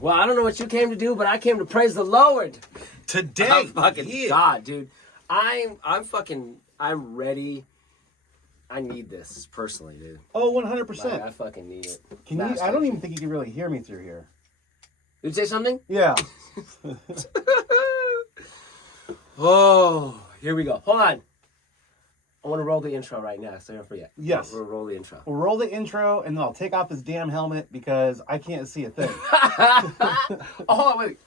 Well, I don't know what you came to do, but I came to praise the Lord. Today. Oh, fucking God, dude. I'm ready. I need this personally, dude. Oh, 100%. Like, I fucking need it. Can you? I don't even think you can really hear me through here. Did you say something? Yeah. Oh, here we go. Hold on. I want to roll the intro right now, so I don't forget. Yes. We'll roll the intro. We'll roll the intro, and then I'll take off this damn helmet because I can't see a thing. Oh, wait.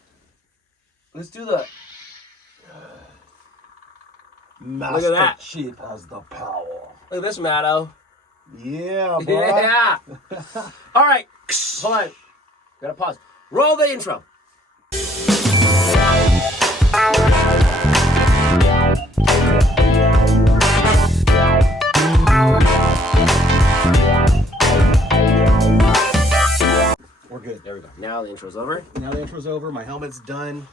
Let's do the... Master Look at that. Chief has the power. Look at this, Matto. Yeah, boy. Yeah. All right. Hold on. Gotta pause. Roll the intro. We're good. There we go. Now the intro's over. Now the intro's over. My helmet's done.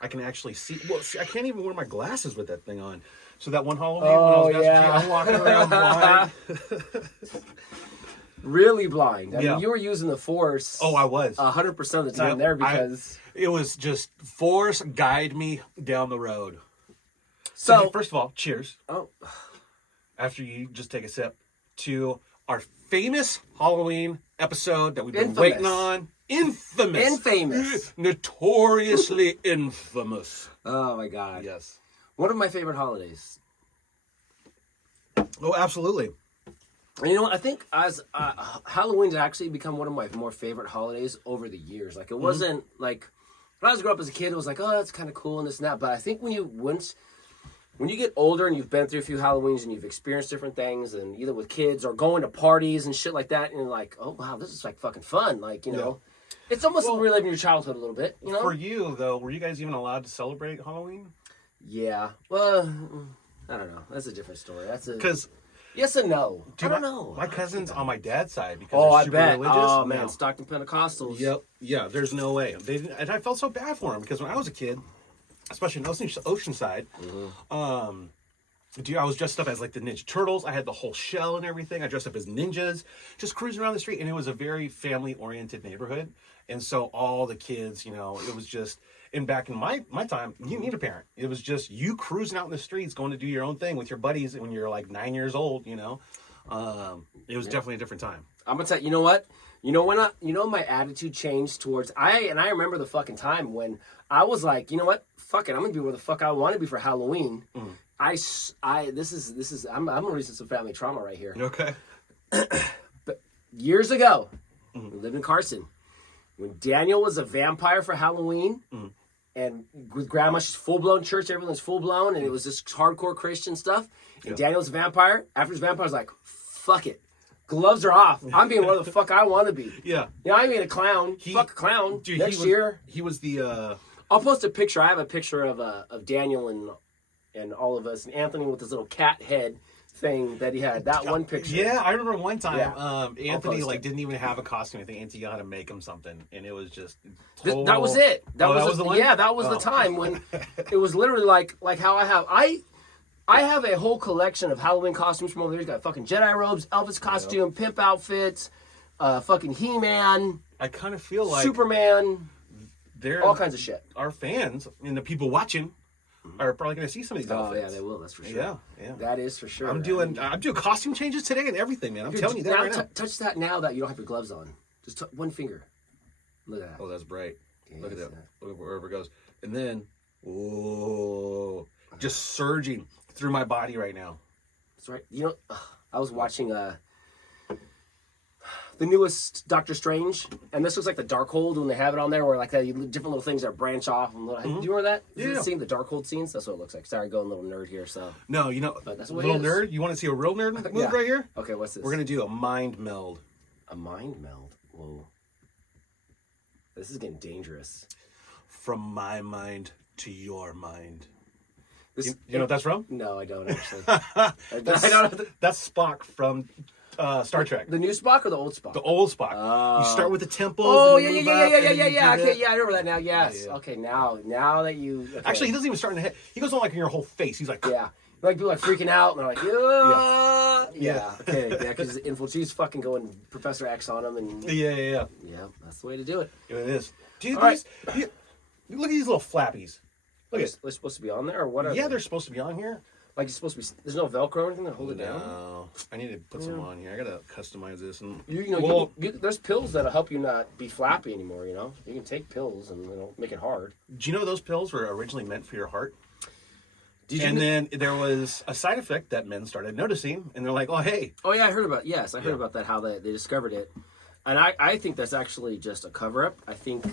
I can actually see. Well, see, I can't even wear my glasses with that thing on. So that one Halloween when I was I'm walking around blind. Really blind. I Yeah. mean, you were using the Force. Oh, I was 100% of the time there because it was just Force guide me down the road. So Hey, first of all, cheers. oh, After you just take a sip to our famous Halloween episode that we've been Infamous. waiting on. Infamous. Notoriously infamous. oh my God. Yes. One of my favorite holidays. Oh, absolutely. And you know what? I think as Halloween's actually become one of my more favorite holidays over the years. Like it wasn't like when I was growing up as a kid, it was like, oh, that's kind of cool and this and that. But I think when you get older and you've been through a few Halloweens and you've experienced different things, and either with kids or going to parties and shit like that, and you're like, oh wow, this is like fucking fun. Like, you know, it's almost reliving your childhood a little bit. You know. For you though, were you guys even allowed to celebrate Halloween? Yeah. Well, I don't know. That's a different story. That's a Because yes and no. I don't know. My cousins on my dad's side because Oh, they're I super bet. religious. Oh man, no. Stockton Pentecostals. Yep. Yeah. There's no way. They didn't, and I felt so bad for them because when I was a kid, especially in Oceanside, dude, I was dressed up as like the Ninja Turtles. I had the whole shell and everything. I dressed up as ninjas, just cruising around the street, and it was a very family-oriented neighborhood. And so all the kids, you know, it was just. And back in my time, you didn't need a parent. It was just you cruising out in the streets, going to do your own thing with your buddies when you're like 9 years old. You know, it was definitely a different time. I'm gonna tell you. You know what? You know when my attitude changed towards I remember the fucking time when I was like, you know what? Fuck it. I'm gonna be where the fuck I want to be for Halloween. This is I'm releasing some family trauma right here. Okay. But years ago, we lived in Carson. When Daniel was a vampire for Halloween, and with Grandma, she's full-blown church, everyone's full-blown, and it was just hardcore Christian stuff. And Daniel was a vampire. After his vampire, I was like, fuck it. Gloves are off. I'm being where the fuck I want to be. Yeah. You know, I ain't a clown. Fuck a clown. Dude, Next year. He was the... I'll post a picture. I have a picture of Daniel and all of us, and Anthony with his little cat head thing that he had. That one picture. Yeah, I remember one time Anthony post it. didn't even have a costume. I think Auntie got to make him something, and it was just That was it. That was the one? Yeah, that was the time when it was literally like how I have a whole collection of Halloween costumes from over there. He's got fucking Jedi robes, Elvis costume, pimp outfits, fucking He-Man. I kind of feel like Superman, all kinds of shit. Our fans and the people watching are probably going to see some of these Oh outfits. yeah, they will. That's for sure. Yeah. That is for sure. I'm doing costume changes today and everything, man. I'm telling you that right now. Touch that now that you don't have your gloves on. Just one finger. Look at that. Oh, that's bright. Yeah, Look at that. that. Look wherever it goes. And then, just surging through my body right now. That's right. You know, I was watching the newest Doctor Strange, and this looks like the Darkhold when they have it on there, where like different little things that branch off. And do you remember that? Yeah. You seen the Darkhold scenes? That's what it looks like. Sorry, going a little nerd here. So No, you know, But that's what little it is. nerd. You want to see a real nerd move Yeah. right here? Okay, what's this? We're gonna do a mind meld. A mind meld. Whoa, this is getting dangerous. From my mind to your mind. This, You know what that's from? No, I don't actually. That's, I don't. that's Spock from Star Trek. The new Spock or the old Spock? The old Spock. You start with the temple. Oh and yeah, you yeah, move yeah, up, yeah, and yeah, then yeah, you yeah. do Okay, that. yeah, I remember that now. Yes. Yeah. Okay, now that you. Okay. Actually, he doesn't even start in the head. He goes on like in your whole face. He's like, Yeah. Like people are freaking out and they're like, yeah. Yeah. Okay. Yeah, because she's fucking going Professor X on him, and Yeah. yeah, that's the way to do it. It is. Dude, All look at these little flappies. Look at. They're supposed to be on there, or what? Yeah, they're supposed to be on here. like it's supposed to be. There's no Velcro or anything to hold it down. No, I need to put some on here. I gotta customize this. And There's pills that'll help you not be flappy anymore. You know, you can take pills and it'll make it hard. do you know those pills were originally meant for your heart? And then there was a side effect that men started noticing, and they're like, "Oh, hey." Oh yeah, I heard about. Yes, I heard about that. How they discovered it, and I think that's actually just a cover up. I think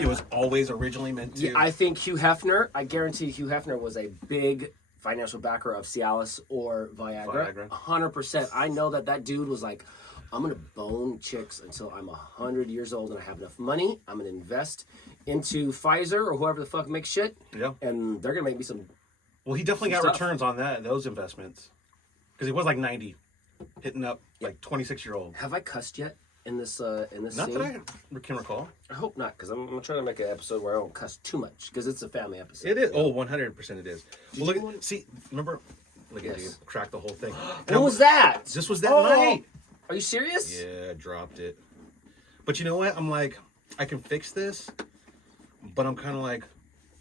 It was always originally meant to. Yeah, I think Hugh Hefner. I guarantee Hugh Hefner was a big financial backer of Cialis or Viagra. 100%. I know that dude was like, I'm gonna bone chicks until I'm 100 years old and I have enough money. I'm gonna invest into Pfizer or whoever the fuck makes shit. Yeah. And they're gonna make me some. Well, he definitely got stuff. returns on those investments because he was like 90, hitting up like 26-year-old. Have I cussed yet in this Not scene? that I can recall. I hope not, because I'm trying to make an episode where I don't cuss too much, because it's a family episode. It is. Oh, 100% it is. Well, you look. See, remember? Look at you. Cracked the whole thing. When was that? This was that night. Are you serious? Yeah, I dropped it. But you know what? I'm like, I can fix this, but I'm kind of like,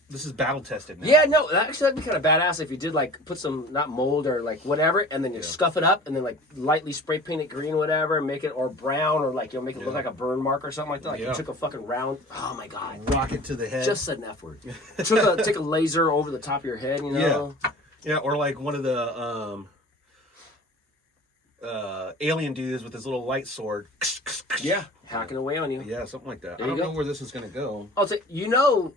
this is battle tested now. Yeah, no, actually that'd be kind of badass if you did like put some, not mold or like whatever, and then you scuff it up and then like lightly spray paint it green or whatever and make it, or brown, or like you'll make it look like a burn mark or something like that. Like you took a fucking round, oh my God. Rock it to the head. Just said an F word. Take a laser over the top of your head, you know? Yeah, or like one of the alien dudes with his little light sword. Yeah, hacking away on you. Yeah, something like that. There I you don't go. know where this is going to go. I'll say, you know,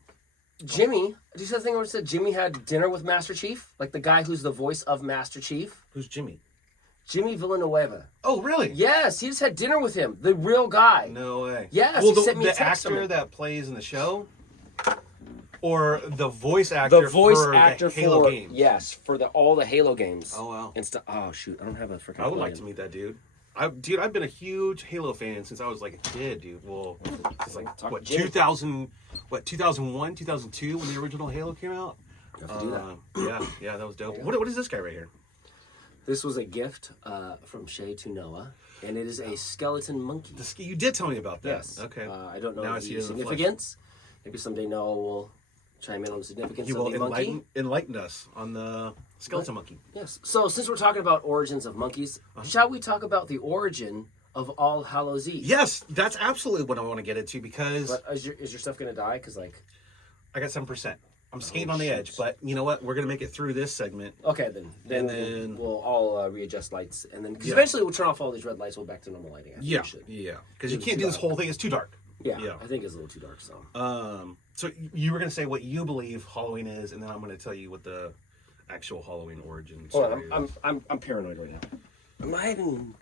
Jimmy, did you see the thing where it said Jimmy had dinner with Master Chief? Like the guy who's the voice of Master Chief? Who's Jimmy? Jimmy Villanueva. Oh, really? Yes, he just had dinner with him. The real guy. No way. Yes, well, he sent me a the text from actor him. that plays in the show, or the voice actor, The voice for actor the Halo for games. yes, for all the Halo games. Oh wow. And stuff. Oh shoot, I don't have a freaking. I would like to meet that dude. I've been a huge Halo fan since I was like a kid, dude. Well, it's like what, 2001, 2002 when the original Halo came out. You have to do that. Yeah, that was dope. What is this guy right here? This was a gift from Shay to Noah, and it is a skeleton monkey. You did tell me about that. Yes. Okay. I don't know Now I the see it in the flesh. significance. Maybe someday Noah will chime in on the significance He of will the monkey. enlighten us on the skeleton monkey. Yes. So since we're talking about origins of monkeys, shall we talk about the origin of All Hallows Eve? Yes, that's absolutely what I want to get into because But is your stuff gonna die? Because like, I got 7%. I'm skating on the edge, but you know what? We're gonna make it through this segment. okay, then we'll all readjust lights, and then because eventually we'll turn off all these red lights, we'll back to normal lighting. I think we should. Because you can't do this whole thing. It's too dark. Yeah, I think it's a little too dark. So, So you were gonna say what you believe Halloween is, and then I'm gonna tell you what the actual Halloween origin story is. I'm paranoid right now. Am I even?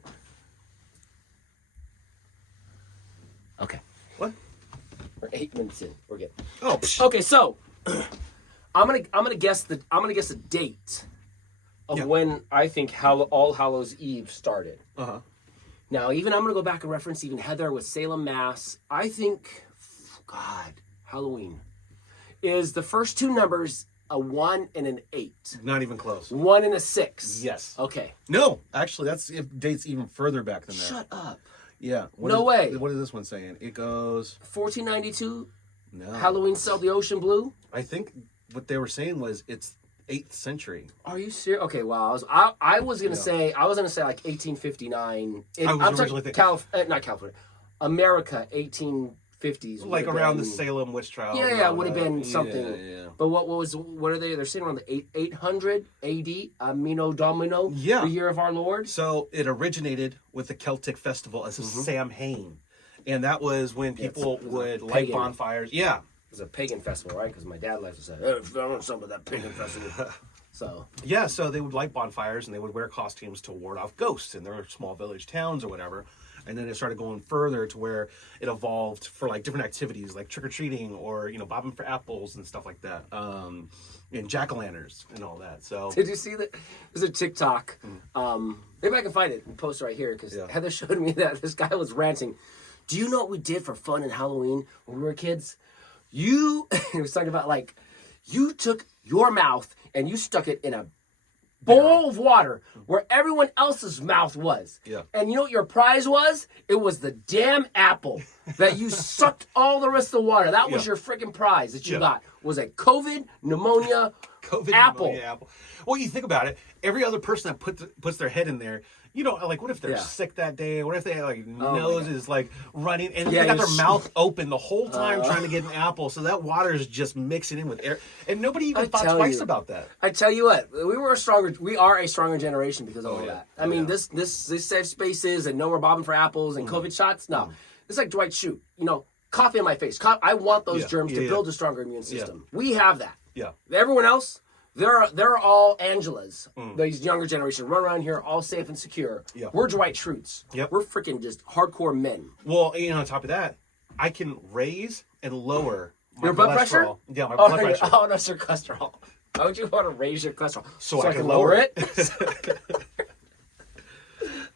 Okay, What? we're 8 minutes in. We're good. Oh, psh. Okay, so I'm gonna guess a date of when I think All Hallows Eve started. Uh-huh. Now, even I'm gonna go back and reference even Heather with Salem, Mass. I think, God, Halloween is the first two numbers, a 1 and an 8. Not even close. 1 and a 6. Yes. Okay. No, actually, that's it dates even further back than that. Shut up. Yeah. No way. What is this one saying? It goes 1492. no. Halloween sailed the ocean blue. I think what they were saying was it's 8th century. Are you serious? Okay, well, I was gonna say like 1859. I was originally thinking not California, America, 1850s. Like around the Salem witch trial. Yeah, it would have been something. Yeah. But what are they? They're saying around the 800 AD, Amino Domino. Yeah. The year of our Lord. So it originated with the Celtic festival as a Samhain. And that was when people would light pagan. bonfires. Yeah. It's a pagan festival, right? Because my dad likes to say, "Hey, I want some of that pagan festival." So Yeah, so they would light bonfires and they would wear costumes to ward off ghosts in their small village towns or whatever. And then it started going further to where it evolved for like different activities like trick-or-treating or, bobbing for apples and stuff like that. And jack-o'-lanterns and all that. So did you see that? There's a TikTok. Maybe I can find it and post it right here because Heather showed me that this guy was ranting. Do you know what we did for fun in Halloween when we were kids? He was talking about like, you took your mouth and you stuck it in a bowl of water where everyone else's mouth was. Yeah. And you know what your prize was? It was the damn apple that you sucked all the rest of the water. That was your freaking prize that you got. Was a COVID pneumonia apple. Well, you think about it. Every other person that puts their head in there, you know, like, what if they're sick that day? What if they like nose is like running and they got their mouth open the whole time trying to get an apple? So that water is just mixing in with air, and nobody even thought twice about that. I tell you what, we are a stronger generation because of all that. I mean, this safe spaces and no more bobbing for apples and COVID shots. No, it's like Dwight Schrute. You know, coffee in my face. I want those germs to build a stronger immune system. We have that. Yeah. Everyone else. They're all Angelas. These younger generation run around here all safe and secure. Yeah. We're Dwight Schrutes. Yep. We're freaking just hardcore men. Well, you know, on top of that, I can raise and lower my your blood pressure. Yeah, my blood pressure. Oh, no, it's your cholesterol. Why would you want to raise your cholesterol? So I can lower it.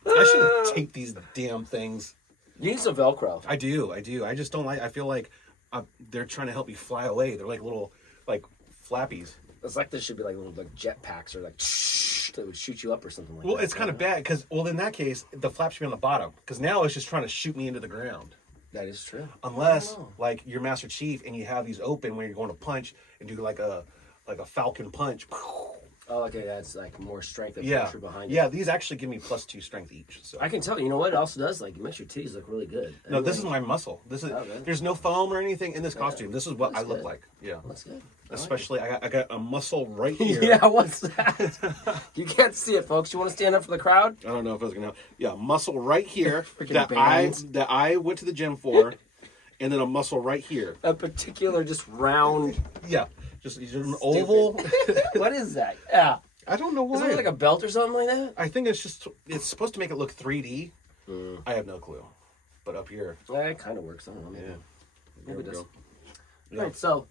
I should tape these damn things. You need some Velcro. I do. I just don't like. I feel like they're trying to help me fly away. They're like little flappies. It's like this should be like little jet packs or like that would shoot you up or something like that. Well, it's kind of bad because, in that case, the flap should be on the bottom because now it's just trying to shoot me into the ground. That is true. Unless, like, you're Master Chief and you have these open when you're going to punch and do like a falcon punch. Oh, okay, that's like more strength and pressure behind it. Yeah, these actually give me +2 strength each. So I can tell. You know what it also does? Like, it makes your titties look really good. No, this is my muscle. This is there's no foam or anything in this costume. This is what I look like. Yeah, that's good. Especially, I got a muscle right here. Yeah, what's that? You can't see it, folks. You want to stand up for the crowd? I don't know if I was gonna. Yeah, muscle right here that I went to the gym for, and then a muscle right here. A particular just round. Yeah, just an oval. What is that? Yeah. I don't know why. Is it like a belt or something like that? I think it's supposed to make it look 3D. I have no clue. But up here. Yeah, it kind of works. I don't know. Maybe it does. Go. Yeah. All right, so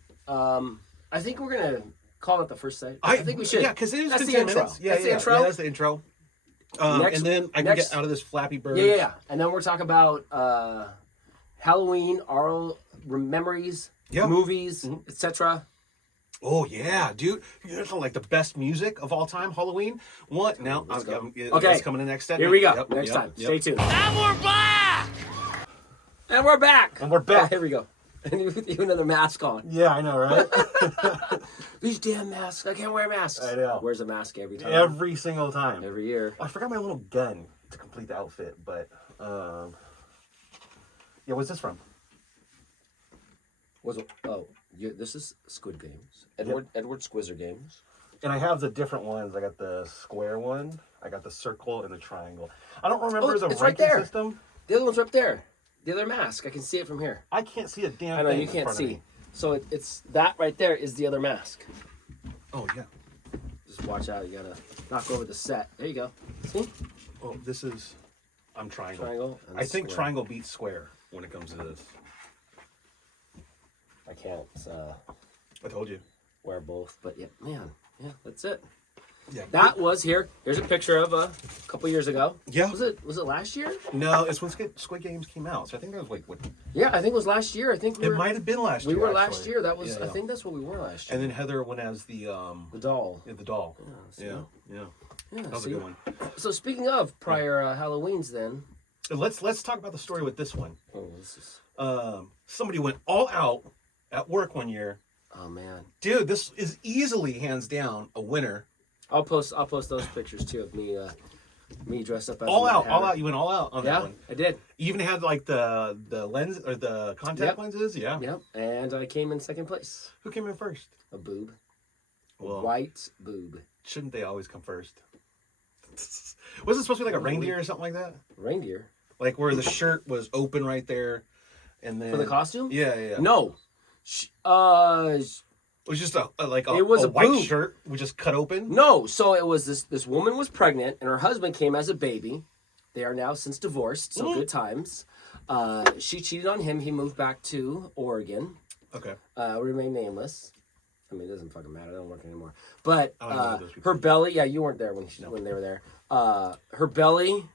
I think we're going to call it the first set. I think we should. Yeah, because it is That's the 10 intro. minutes. Yeah, that's the intro. Yeah, that's the intro. And then I can get out of this Flappy Bird. Yeah. And then we're talking about Halloween, oral memories, movies, etc. Oh yeah, dude! It's like the best music of all time. Halloween. What now? Okay, that's coming in the next segment. Here we go. Next time. Stay tuned. And we're back. And we're back. And we're back. Here we go. And you another mask on. Yeah, I know, right? These damn masks. I can't wear masks. I know. Wears a mask every time. Every single time. Every year. I forgot my little gun to complete the outfit, but yeah, what's this from? This is Squid Games. Edward Squizzer Games. And I have the different ones. I got the square one. I got the circle and the triangle. I don't remember the ranking system. The other one's right there. The other mask. I can see it from here. I can't see a damn thing. I know you can't see. So it's that right there is the other mask. Oh yeah. Just watch out. You gotta knock over the set. There you go. See? Oh, this is. I'm triangle. Triangle. I think triangle beats square when it comes to this. I can't. I told you. Wear both, but yeah, that's it. Yeah. That was here. Here's a picture of a couple years ago. Yeah. Was it last year? No, it's when Squid Games came out. So I think that was like what? Yeah, I think it was last year. I think it might have been last year. We were last year. That was. I think that's what we were last year. And then Heather went as the doll. Yeah, the doll. Yeah. That was a good one. So speaking of prior Halloweens, then let's talk about the story with this one. Oh, this is. Somebody went all out at work one year. Oh man, dude, this is easily hands down a winner. I'll post those pictures too of me dressed up as all out. You went all out on that one. I did. You even had like the lens or the contact lenses. Yeah. Yep. And I came in second place. Who came in first? A boob. Well, a white boob. Shouldn't they always come first? Was it supposed to be like a reindeer or something like that? Reindeer. Like where the shirt was open right there, and then for the costume. Yeah. No. It was just a white boob. shirt we just cut open. No, so it was this woman was pregnant and her husband came as a baby. They are now since divorced, so good times. She cheated on him. He moved back to Oregon. Okay. Remain nameless. I mean, it doesn't fucking matter. They don't work anymore. But her belly, you weren't there when they were there. Her belly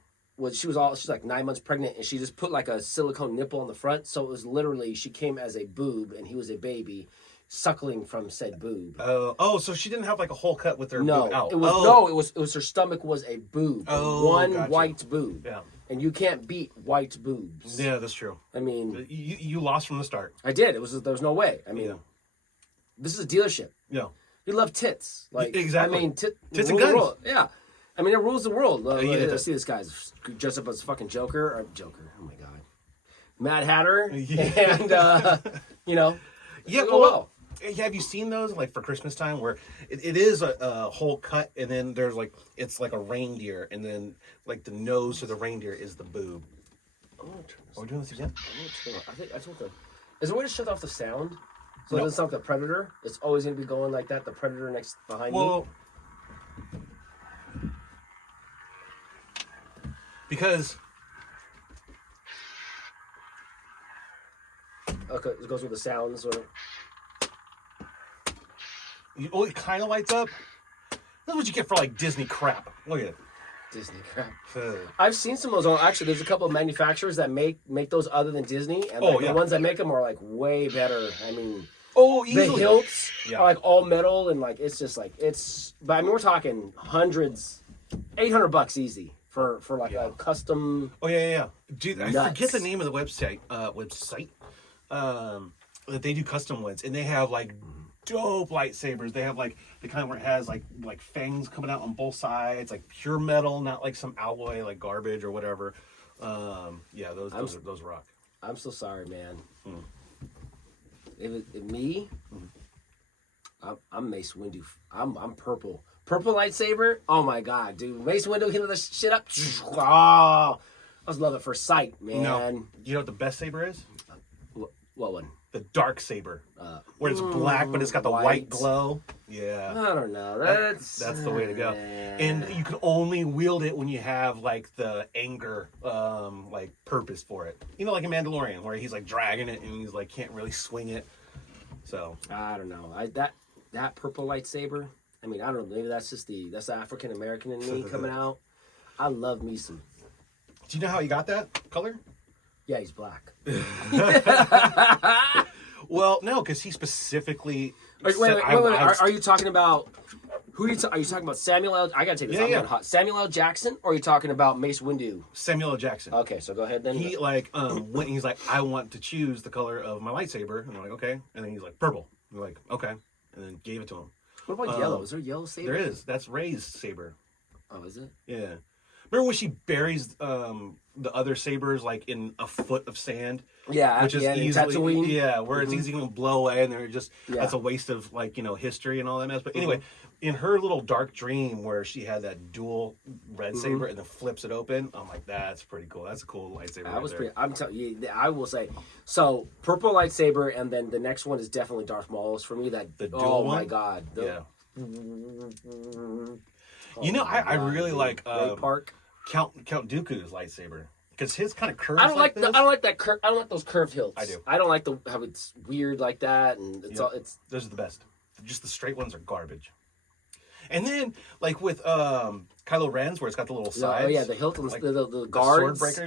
she's like 9 months pregnant and she just put like a silicone nipple on the front. So it was literally, she came as a boob and he was a baby. suckling from said boob. So she didn't have like a whole cut with her No, boob out. it was her stomach was a boob, one white boob. Yeah. And you can't beat white boobs. Yeah, that's true. I mean, you lost from the start. I did. There was no way. I mean, this is a dealership. Yeah. You love tits, like exactly. I mean, tits and guns. Yeah. I mean, it rules the world. Yeah. I see this guy's dressed up as fucking Joker. Oh my god, Mad Hatter, and you know, yeah. Well, have you seen those like for Christmas time where it is a whole cut and then there's like it's like a reindeer and then like the nose of the reindeer is the boob. Are we doing this again? I think that's what is there a way to shut off the sound so it doesn't sound like the Predator? It's always going to be going like that. The Predator next behind me. Because okay, it goes with the sounds or. It kind of lights up. That's what you get for like Disney crap. Look at it. Disney crap. I've seen some of those. Actually, there's a couple of manufacturers that make those other than Disney, and the ones that make them are like way better. I mean, easily. The hilts are like all metal and like it's just like it's. But I mean, we're talking hundreds, $800 easy for like a custom. Oh yeah. Dude, I forget the name of the website. That they do custom ones, and they have like dope lightsabers. They have like the kind where it has like fangs coming out on both sides, like pure metal, not like some alloy like garbage or whatever. Those rock. I'm so sorry, man. If me, I'm Mace Windu. I'm purple. Purple lightsaber. Oh my god, dude! Mace Windu hitting the shit up. Oh, I was love at first sight, man. No. You know what the best saber is? What one? The dark saber, where it's black but it's got the white glow. Yeah, I don't know. That's the way to go. And you can only wield it when you have like the anger, like purpose for it. You know, like in Mandalorian, where he's like dragging it and he's like can't really swing it. So I don't know. That purple lightsaber. I mean, I don't know. Maybe that's the African American in me coming out. I love me some. Do you know how he got that color? Yeah, he's black. Well, no, because he specifically. Wait. Are you talking about who? Are you talking about Samuel L? I gotta take this. I'm going hot. Samuel L. Jackson, or are you talking about Mace Windu? Samuel L. Jackson. Okay, so go ahead then. He when he's like, I want to choose the color of my lightsaber, and I'm like, okay, and then he's like, purple. I'm like, okay, and then gave it to him. What about yellow? Is there a yellow saber? There is. That's Rey's saber. Oh, is it? Yeah. Remember when she buries the other sabers like in a foot of sand? Yeah, which is easily where it's easy to blow away, and they're just that's a waste of like history and all that mess. But anyway, in her little dark dream where she had that dual red saber and then flips it open, I'm like, that's pretty cool. That's a cool lightsaber. That was pretty. I'm telling you, I will say. So purple lightsaber, and then the next one is definitely Darth Maul's for me. That the dual one. Oh my god. I really like Barc. Count Dooku's lightsaber because his kind of curves. I don't like that. I don't like those curved hilts. I do. I don't like how it's weird like that, and those are the best. Just the straight ones are garbage. And then like with Kylo Ren's where it's got the little sides. Oh yeah, the hilt and the guards. Sword breaker.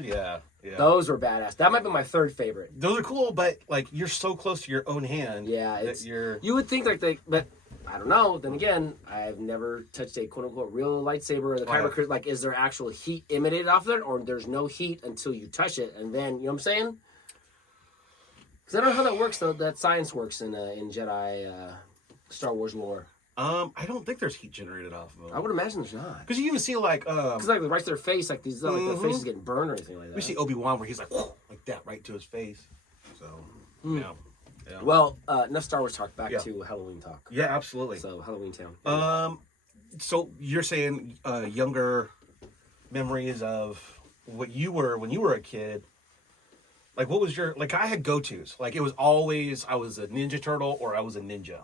Yeah. Those were badass. That might be my third favorite. Those are cool, but like you're so close to your own hand. Yeah, that you would think but I don't know. Then again, I've never touched a quote unquote real lightsaber or the kyber. Like, is there actual heat emanated off of it, or there's no heat until you touch it, and then you know what I'm saying? Because I don't know how that works. Though that science works in Jedi Star Wars lore. I don't think there's heat generated off of them. I would imagine there's not. Because you even see like because like right to their face, like these, like their face is getting burned or anything like that. We see Obi-Wan where he's like that right to his face. So yeah. Well, enough Star Wars talk. Back to Halloween talk. Yeah, absolutely. So Halloween Town. So you're saying younger memories of what you were when you were a kid. Like, what was your like? I had go-tos. Like, it was always I was a Ninja Turtle or I was a ninja.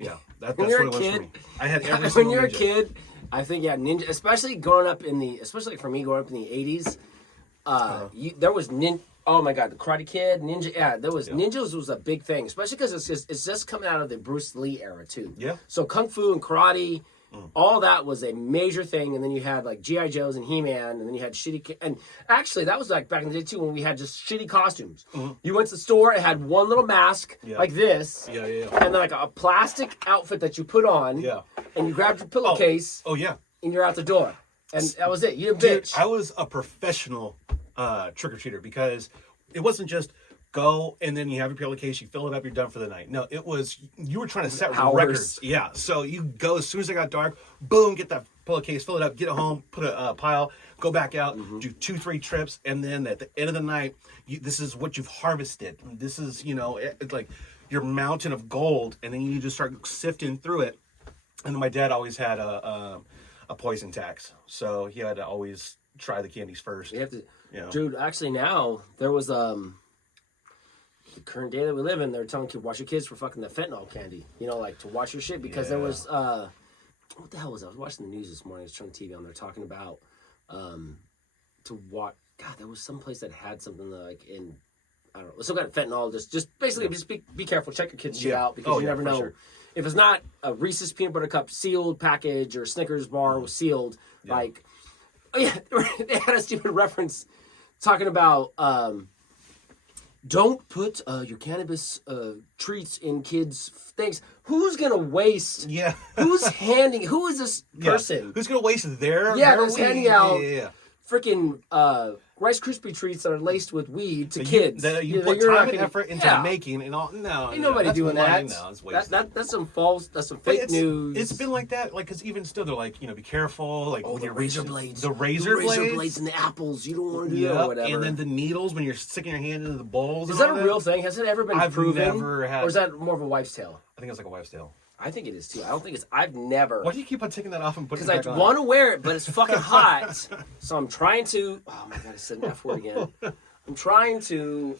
Yeah, that's what it was for me. I had every when you're a kid, I think ninja. Especially growing up especially for me growing up in the '80s, there was ninja. Oh my god, the Karate Kid, Ninja. Yeah, ninjas was a big thing, especially because it's just coming out of the Bruce Lee era too. Yeah. So kung fu and karate, All that was a major thing, and then you had like GI Joes and He-Man, and then you had and actually that was like back in the day too when we had just shitty costumes. You went to the store, it had one little mask like this, and then like a plastic outfit that you put on, and you grabbed your pillowcase, and you're out the door, and that was it. You didn't bitch. I was a professional trick or treater because it wasn't just go and then you have your pillowcase, you fill it up, you're done for the night. No, it was you were trying to set records. Yeah, so you go as soon as it got dark, boom, get that pillowcase, fill it up, get it home, put a pile, go back out, do 2-3 trips, and then at the end of the night, this is what you've harvested. This is it's like your mountain of gold, and then you just start sifting through it. And then my dad always had a poison tax, so he had to always try the candies first. You have to, dude. Actually, now there was the current day that we live in, they're telling kids, watch your kids for fucking the fentanyl candy. Like to watch your shit because there was, what the hell was that? I was watching the news this morning. I was turning the TV on. They're talking about, to watch, God, there was some place that had something like in, I don't know, some kind of fentanyl. Just basically, just be careful. Check your kids' shit out because you never know. Sure. If it's not a Reese's Peanut Butter Cup sealed package or Snickers bar was sealed, like, they had a stupid reference talking about, don't put your cannabis treats in kids' things. Who's gonna waste? Yeah. Who is this person? Who's gonna waste their that's handing out freaking Rice Krispie treats that are laced with weed to kids. You put time and effort into making and all. No, ain't nobody doing that. That's some false. That's some fake news. It's been like that, like because even still they're like, be careful, like the razor blades, the razor blades and the apples. You don't want to do that or whatever. And then the needles when you're sticking your hand into the bowls. Is that a real thing? Has it ever been proven? I've never had. Or is that more of a wife tale? I think it's like a wife's tale. I think it is too. I don't think it's. I've never. Why do you keep on taking that off and putting it back on? Because I want to wear it, but it's fucking hot. So I'm trying to. Oh my god, I said an F word again. I'm trying to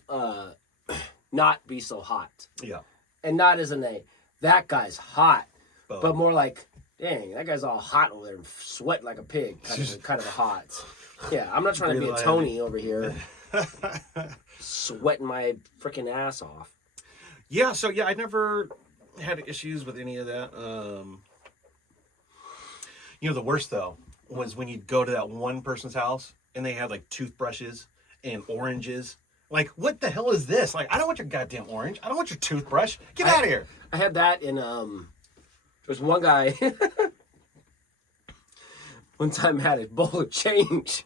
not be so hot. Yeah. And not as in a that guy's hot, but more like, dang, that guy's all hot over there and sweating like a pig. Kind of a hot. Yeah, I'm not trying to be a Tony over here, sweating my freaking ass off. Yeah. So I never had issues with any of that. The worst though was when you'd go to that one person's house and they had like toothbrushes and oranges. Like, what the hell is this? Like, I don't want your goddamn orange. I don't want your toothbrush. Get out of here. I had that in there's one guy one time had a bowl of change.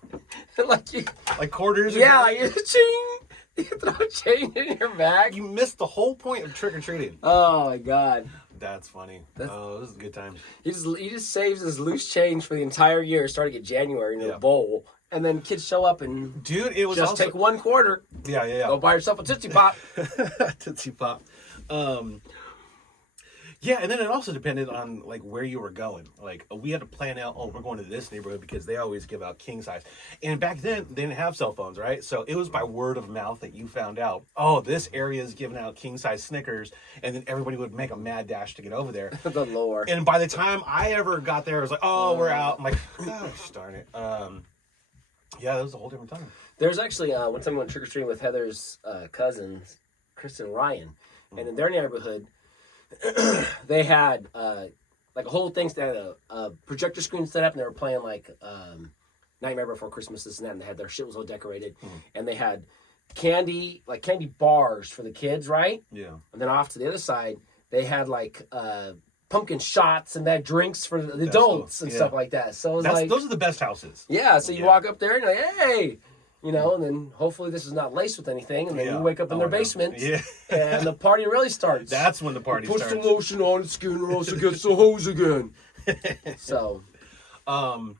like quarters? Yeah, you throw change in your bag. You missed the whole point of trick-or-treating. Oh, my God. That's funny. This is a good time. He just saves his loose change for the entire year, starting at January in a bowl. And then kids show up and it was just take 1 quarter. Yeah. Go buy yourself a Tootsie Pop. Tootsie Pop. Yeah, and then it also depended on like where you were going. Like we had to plan out, we're going to this neighborhood because they always give out king size. And back then they didn't have cell phones, right? So it was by word of mouth that you found out, this area is giving out king size Snickers, and then everybody would make a mad dash to get over there. The lore. And by the time I ever got there, it was like, we're out. I'm like, gosh darn it. That was a whole different time. There's actually one time I went trick-or-treating with Heather's cousins, Kristen and Ryan, and in their neighborhood, they had like a whole thing. They had a projector screen set up, and they were playing like Nightmare Before Christmas, this and that, and they had their shit was all decorated, and they had candy bars for the kids, right? Yeah. And then off to the other side, they had like pumpkin shots and that drinks for the adults and stuff like that. So it was those are the best houses. Yeah. So you walk up there and you're like, hey. And then hopefully this is not laced with anything, and then you wake up in their basement, and the party really starts. That's when the party starts. Put some lotion on the skin, or else it gets the hose again. So, and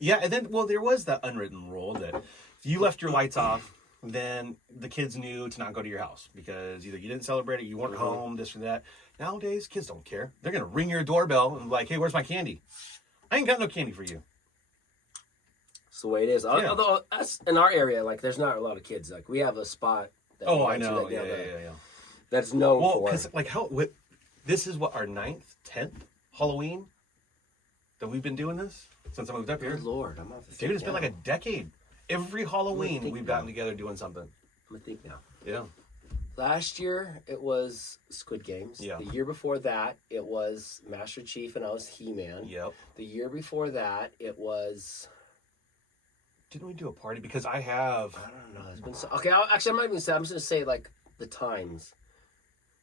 then there was that unwritten rule that if you left your lights off, then the kids knew to not go to your house because either you didn't celebrate it, you weren't home, this or that. Nowadays, kids don't care. They're gonna ring your doorbell and be like, "Hey, where's my candy? I ain't got no candy for you." That's the way it is. Although us in our area, like, there's not a lot of kids. Like, we have a spot. That I know. That's known for. Because this is what our 9th, 10th Halloween that we've been doing this since I moved up here. Good Lord, I'm off. Dude, it's been like a decade. Every Halloween we've gotten together doing something. I'm gonna think now. Yeah. Last year it was Squid Games. Yeah. The year before that it was Master Chief and I was He-Man. Yep. The year before that it was. Didn't we do a party? Because I have. I don't know. It's been so. Okay, actually, I'm not even gonna say. I'm just gonna say like the times.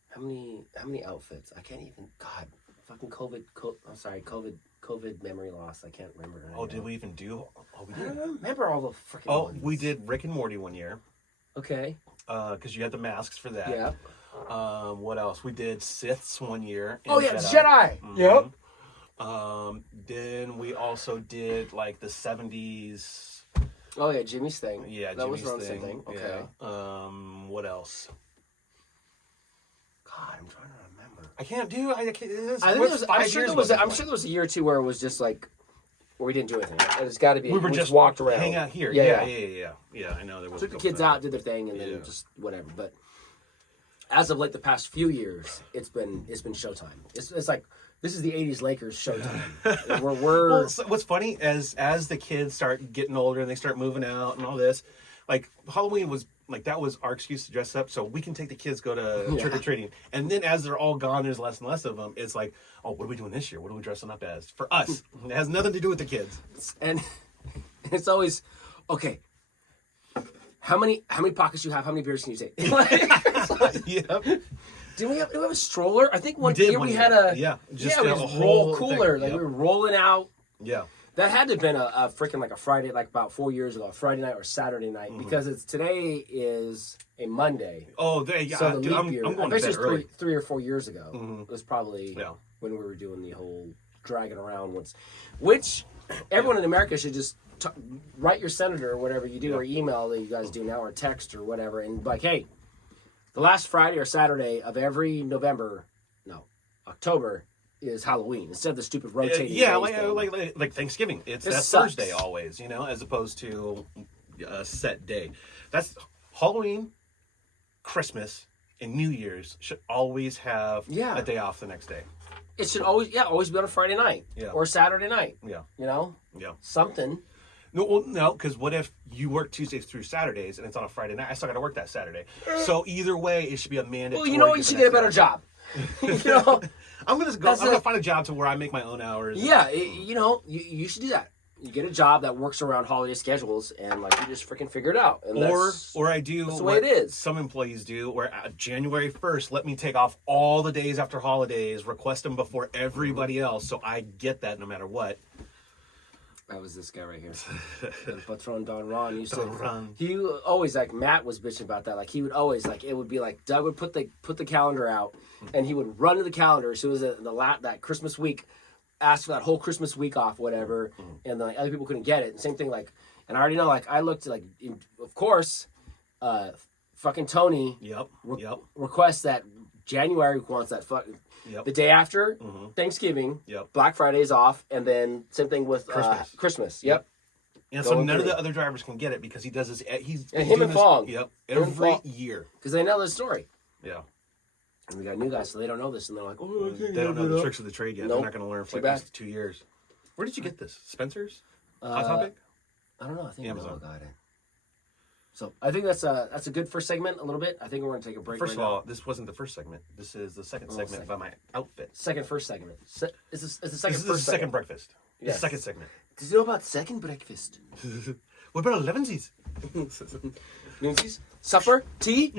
How many outfits? I can't even. God, fucking COVID. I'm sorry, COVID memory loss. I can't remember. Oh, did we even do? Oh, we I did. don't remember all the freaking. Oh, ones. we did Rick and Morty one year. Okay. Because you had the masks for that. Yeah. What else? We did Siths one year. Oh yeah, Jedi. Mhm. Yep. Then we also did like the 70s. Oh yeah, Jimmy's thing. Yeah, that Jimmy's was around the same thing. Okay. Yeah. What else? God, I'm trying to remember. I can't do. I can't. I think there was. I'm sure there was a year or two where it was just like where we didn't do anything. It's got to be. We were just walked around, hang out here. Yeah. I know there was. Took the kids out, did their thing, and then just whatever. But as of like the past few years, it's been showtime. It's like this is the '80s Lakers showtime. And we're Well, what's funny as the kids start getting older and they start moving out and all this, like Halloween was like that was our excuse to dress up so we can take the kids go to trick or treating. And then as they're all gone, there's less and less of them. It's like, oh, what are we doing this year? What are we dressing up as? For us, it has nothing to do with the kids. And it's always okay. How many pockets do you have? How many beers can you take? Yep. Do we have a stroller? I think one did year one we year. had a we just a roll whole cooler. thing. Like Yep. we were rolling out. Yeah. That had to have been a freaking like a Friday, like about 4 years ago, a Friday night or Saturday night, because today is a Monday. Oh, there you go. So the Dude, leap year, I'm going I to bet bed it was early. three or 4 years ago. It was probably Yeah. when we were doing the whole dragging around once, which everyone in America should just write your senator or whatever you do, or email that you guys do now, or text or whatever, and be like, hey, the last Friday or Saturday of every October is Halloween instead of the stupid rotating. Yeah, days thing. like Thanksgiving. It's This that sucks. Thursday always, as opposed to a set day. That's Halloween, Christmas, and New Year's should always have a day off the next day. It should always be on a Friday night or Saturday night. Yeah. Yeah. Something. No, because what if you work Tuesdays through Saturdays and it's on a Friday night? I still got to work that Saturday. So either way, it should be a mandatory. Well, you know what? You should get a better job. I'm gonna find a job to where I make my own hours. Yeah, you should do that. You get a job that works around holiday schedules, and like you just freaking figure it out. And or I do that's the way it is. Some employees do, where January 1st, let me take off all the days after holidays, request them before everybody else, so I get that no matter what. That was this guy right here. The patron Don Ron used Don Ron. He always like Matt was bitching about that. Like he would always like it would be like Doug would put the calendar out, and he would run to the calendar as soon as that Christmas week, ask for that whole Christmas week off, whatever, and then other people couldn't get it. And same thing like, and I already know like I looked like of course, fucking Tony. Yep. Requests that January wants that fucking. Yep. The day after Thanksgiving, Black Friday's off, and then same thing with Christmas. Yep. And so none of the other drivers can get it because he does this. He's and him and Fong. Yep. Every year. Because they know the story. Yeah. And we got new guys, so they don't know this, and they're like, "Oh, they don't know the tricks of the trade yet. Nope. They're not going to learn for like at least 2 years." Where did you get this? Spencer's? Hot Topic? I don't know. I think Amazon Noah got it. So I think that's a good first segment. A little bit. I think we're going to take a break. First of all, this wasn't the first segment. This is the second segment by my outfit. First segment. It's the second. This is first the second segment. breakfast. Yes. The second segment. Did you know about second breakfast? What about 11sies? Supper, tea.